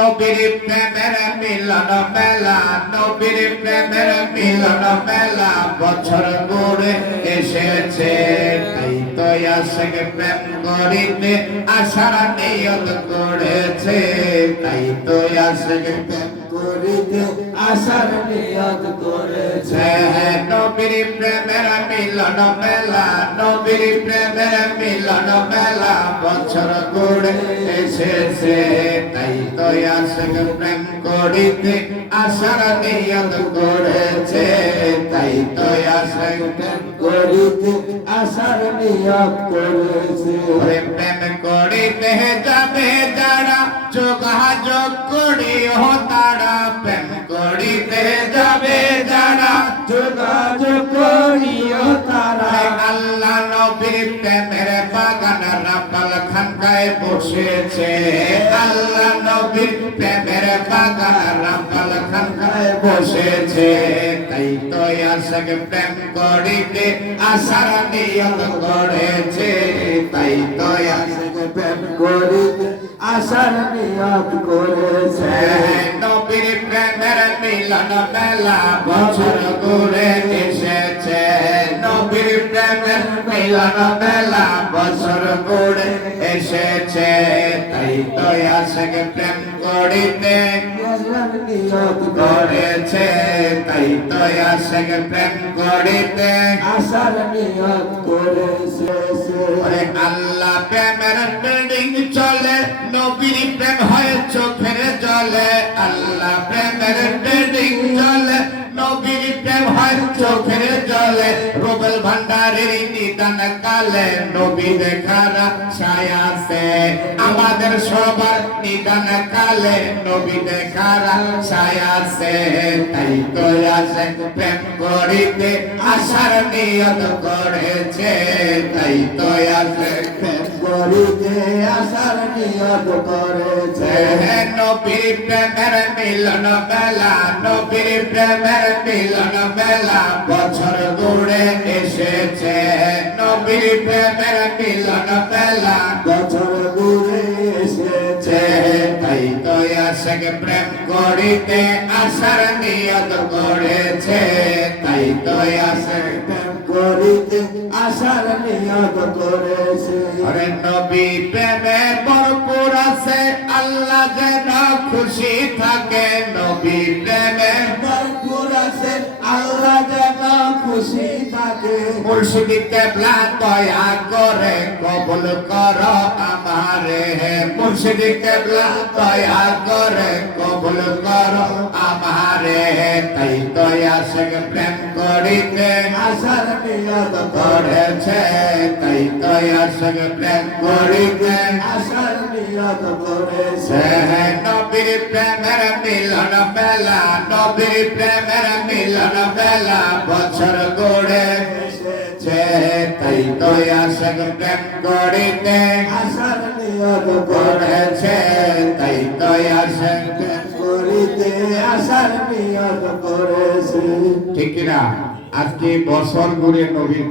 নবীর প্রেমের মিলন মেলা, নবীর প্রেমের মিলন মেলা বছর ঘুরে এসেছে। তাই তো আশিক প্রেম করিতে আশার নিয়ত করেছে। তাই তো আশিক প্রেম করিতে আশার নিয়ত করেছে। নবীর প্রেমের মিলন মেলা, নবীর প্রেমের মিলন মেলা বছর ঘুরে এসেছে। তাই তো আশিক প্রেম করিতে আশার নিয়ত করেছে। তাই তো আশিক প্রেম করিতে আশার নিয়ত করেছে। প্রেম করিতে যাবে যারা যোগাযোগ করিও তারা, প্রেম করিতে যাবে যারা যোগাযোগ করিও তারা। আল্লাহ নবীর প্রেমের বাগান রাপাল খানকায় বসেছে। আল্লাহ নবীর প্রেমের বাগান রাপাল খানকায় বসেছে। তাই তো আশিক প্রেম করিতে আশার নিয়ত করেছে। তাই তো আশিক প্রেম করিতে আশার নিয়ত করেছে। নবীর প্রেমের মিলন মেলা বছর ঘুরে এসেছে। নবীর প্রেমের মিলন মেলা বছর ঘুরে এসেছে। তাই তো আশিক প্রেম করিতে আশার নিয়ত করেছে। তাই তো আশিক প্রেম করিতে আশার নিয়ত করেছে। আল্লাহ প্রেমের বিল্ডিং চলে, নবীর প্রেম হয় চোখের জলে। আল্লাহ প্রেমের বিল্ডিং চলে, নবীর প্রেম হয় চোখের জলে। রুবেল ভান্ডারের নিদান কালে নবী দেখার ছায়া আছে। আমাদের সবার নিদান কালে নবী দেখার ছায়া আছে। তাই তো আশিক প্রেম করিতে আশার নিয়ত করেছে। তাই তো আশিক প্রেম করিতে আশার নিয়ত করেছে। নবীর প্রেমের মিলন মেলা, নবীর প্রেমের মিলন মেলা বছর ঘুরে এসেছে। নবীর প্রেমের মিলন মেলা বছর ঘুরে এসেছে। তাই তো আশিক প্রেম করিতে আশার নিয়ত করেছে। তাই তো আশিক প্রেম করিতে আশার নিয়ত করেছে। আরে নবী প্রেমে ভরপুর আছে, আল্লাহ যেন খুশি থাকে। নবী প্রেমে ভরপুর আছে, আল্লাহ যেন খুশি থাকে। মুর্শিদ কেবলা দয়া করে কবুল করো আমারে। মুর্শিদ কেবলা দয়া করে কবুল করো আমারে। তাই তো আশিক প্রেম করিতে আশার নিয়ত করেছে। তাই তো আশিক প্রেম করিতে আশার নিয়ত করেছে। নবীর প্রেমের মিলন মেলা, নবীর প্রেমের মিলন মেলা বছর ঘুরে এসেছে। তাই তো আশিক প্রেম করিতে আশার নিয়ত করেছে। তাই তো আশিক প্রেম করিতে আশার নিয়ত করেছে। ঠিক না? আজকে বছর ঘুরে নবীর